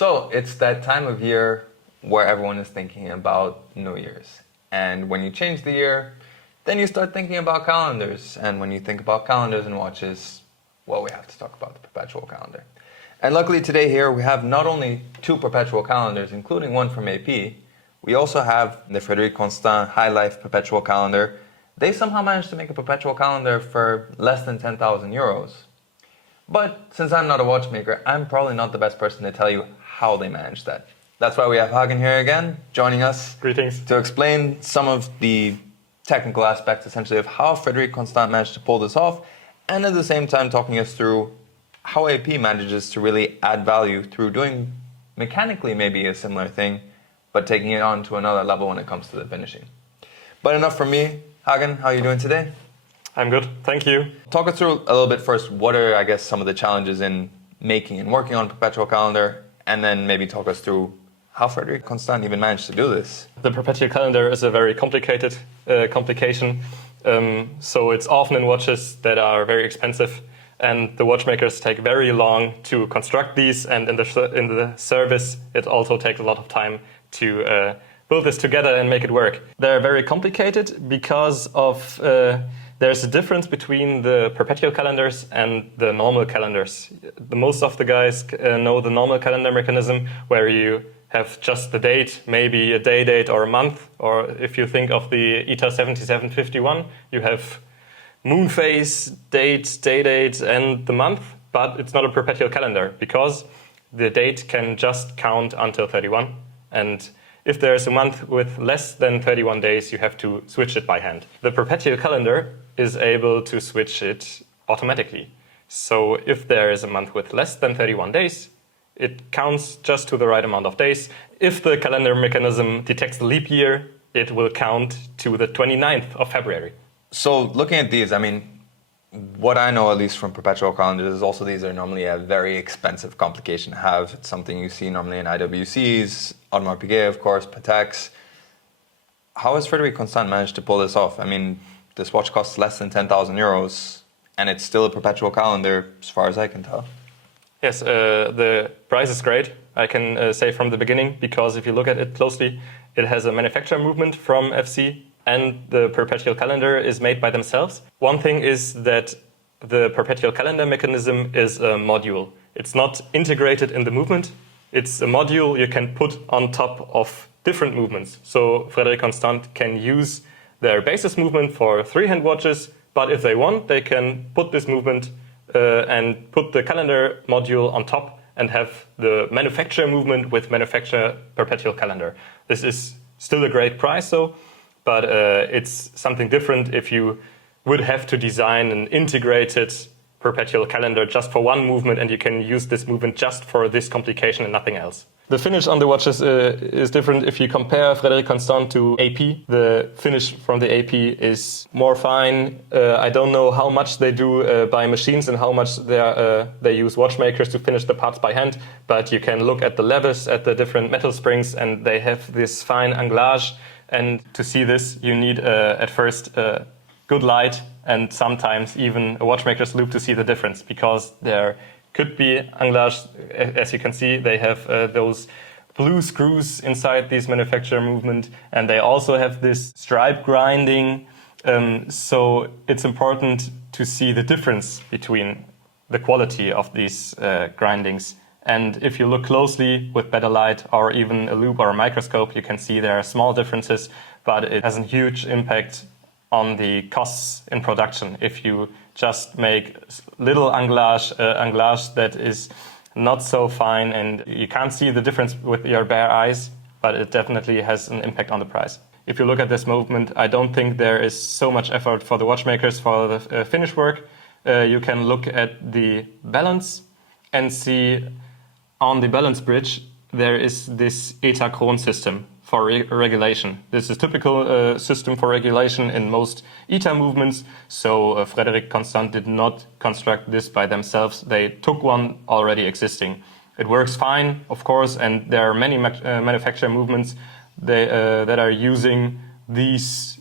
So it's that time of year where everyone is thinking about New Year's. And when you change the year, then you start thinking about calendars. And when you think about calendars and watches, well, we have to talk about the perpetual calendar. And luckily today here we have not only two perpetual calendars, including one from AP, we also have the Frederique Constant Highlife Perpetual Calendar. They somehow managed to make a perpetual calendar for less than 10,000 euros. But since I'm not a watchmaker, I'm probably not the best person to tell you how they managed that. That's why we have Hagen here again, joining us. Greetings. To explain some of the technical aspects, essentially, of how Frederique Constant managed to pull this off, and at the same time talking us through how AP manages to really add value through doing mechanically maybe a similar thing, but taking it on to another level when it comes to the finishing. But enough from me. Hagen, how are you doing today? I'm good, thank you. Talk us through a little bit first, what are, I guess, some of the challenges in making and working on perpetual calendar, and then maybe talk us through how Frederique Constant even managed to do this. The perpetual calendar is a very complicated complication, so it's often in watches that are very expensive, and the watchmakers take very long to construct these, and in the service it also takes a lot of time to build this together and make it work. They're very complicated because of there's a difference between the perpetual calendars and the normal calendars. Most of the guys know the normal calendar mechanism, where you have just the date, maybe a day date or a month, or if you think of the ETA 7751, you have moon phase, date, day date, and the month, but it's not a perpetual calendar because the date can just count until 31, and if there's a month with less than 31 days, you have to switch it by hand. The perpetual calendar is able to switch it automatically. So if there is a month with less than 31 days, it counts just to the right amount of days. If the calendar mechanism detects the leap year, it will count to the 29th of February. So looking at these, I mean, what I know, at least from perpetual calendars, is also these are normally a very expensive complication to have. It's something you see normally in IWCs, Audemars Piguet, of course, Pateks. How has Frederique Constant managed to pull this off? I mean, this watch costs less than 10,000 euros, and it's still a perpetual calendar, as far as I can tell. Yes, the price is great, I can say from the beginning, because if you look at it closely, it has a manufacturer movement from FC, and the perpetual calendar is made by themselves. One thing is that the perpetual calendar mechanism is a module. It's not integrated in the movement. It's a module you can put on top of different movements. So Frederique Constant can use their basis movement for three-hand watches, but if they want, they can put this movement and put the calendar module on top and have the manufacturer movement with manufacturer perpetual calendar. This is still a great price, though, but it's something different if you would have to design an integrated perpetual calendar just for one movement, and you can use this movement just for this complication and nothing else. The finish on the watches is different. If you compare Frederique Constant to AP, the finish from the AP is more fine. I don't know how much they do by machines and how much they use watchmakers to finish the parts by hand, but you can look at the levers, at the different metal springs, and they have this fine anglage. And to see this, you need at first good light and sometimes even a watchmaker's loupe to see the difference, because there could be anglage. As you can see, they have those blue screws inside this manufacturer movement, and they also have this stripe grinding. So it's important to see the difference between the quality of these grindings. And if you look closely with better light or even a loupe or a microscope, you can see there are small differences, but it has a huge impact on the costs in production. If you just make little anglage that is not so fine and you can't see the difference with your bare eyes, but it definitely has an impact on the price. If you look at this movement, I don't think there is so much effort for the watchmakers for the finish work. You can look at the balance and see on the balance bridge there is this ETA Chron system for regulation. This is a typical system for regulation in most ETA movements, so Frederique Constant did not construct this by themselves. They took one already existing. It works fine, of course, and there are many manufacturer movements that are using these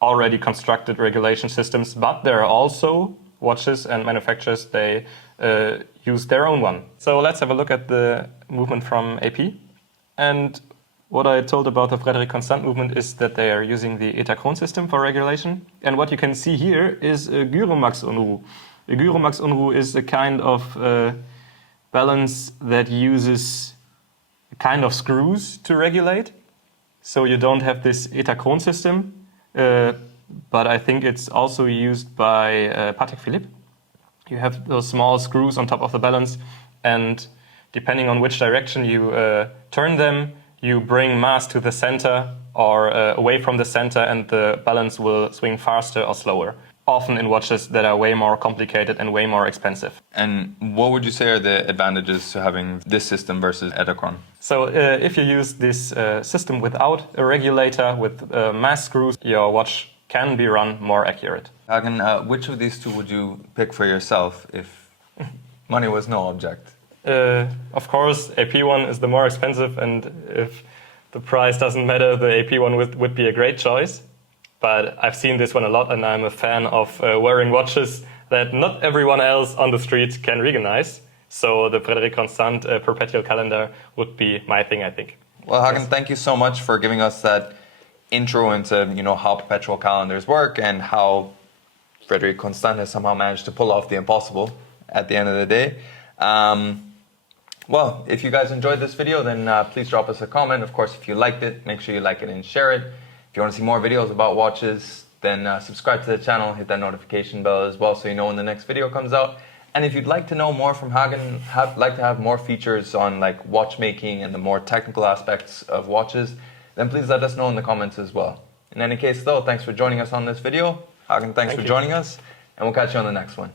already constructed regulation systems, but there are also watches and manufacturers, they use their own one. So let's have a look at the movement from AP. And what I told about the Frederique Constant movement is that they are using the Eta-Chron system for regulation. And what you can see here is a Gyromax Unruh. A Gyromax Unruh is a kind of balance that uses a kind of screws to regulate. So you don't have this Eta-Chron system, but I think it's also used by Patek Philippe. You have those small screws on top of the balance, and depending on which direction you turn them, you bring mass to the center or away from the center, and the balance will swing faster or slower. Often in watches that are way more complicated and way more expensive. And what would you say are the advantages to having this system versus Eta-Chron? So if you use this system without a regulator, with mass screws, your watch can be run more accurate. Hagen, which of these two would you pick for yourself if money was no object? Of course, AP one is the more expensive, and if the price doesn't matter, the AP one would be a great choice. But I've seen this one a lot, and I'm a fan of wearing watches that not everyone else on the street can recognize. So the Frederique Constant Perpetual Calendar would be my thing, I think. Well, Hagen, thank you so much for giving us that intro into how perpetual calendars work and how Frederique Constant has somehow managed to pull off the impossible at the end of the day. Well, if you guys enjoyed this video, then please drop us a comment. Of course, if you liked it, make sure you like it and share it. If you want to see more videos about watches, then subscribe to the channel, hit that notification bell as well so you know when the next video comes out. And if you'd like to know more from Hagen, like to have more features on like watchmaking and the more technical aspects of watches, then please let us know in the comments as well. In any case though, thanks for joining us on this video. Hagen, thanks for joining us, and we'll catch you on the next one.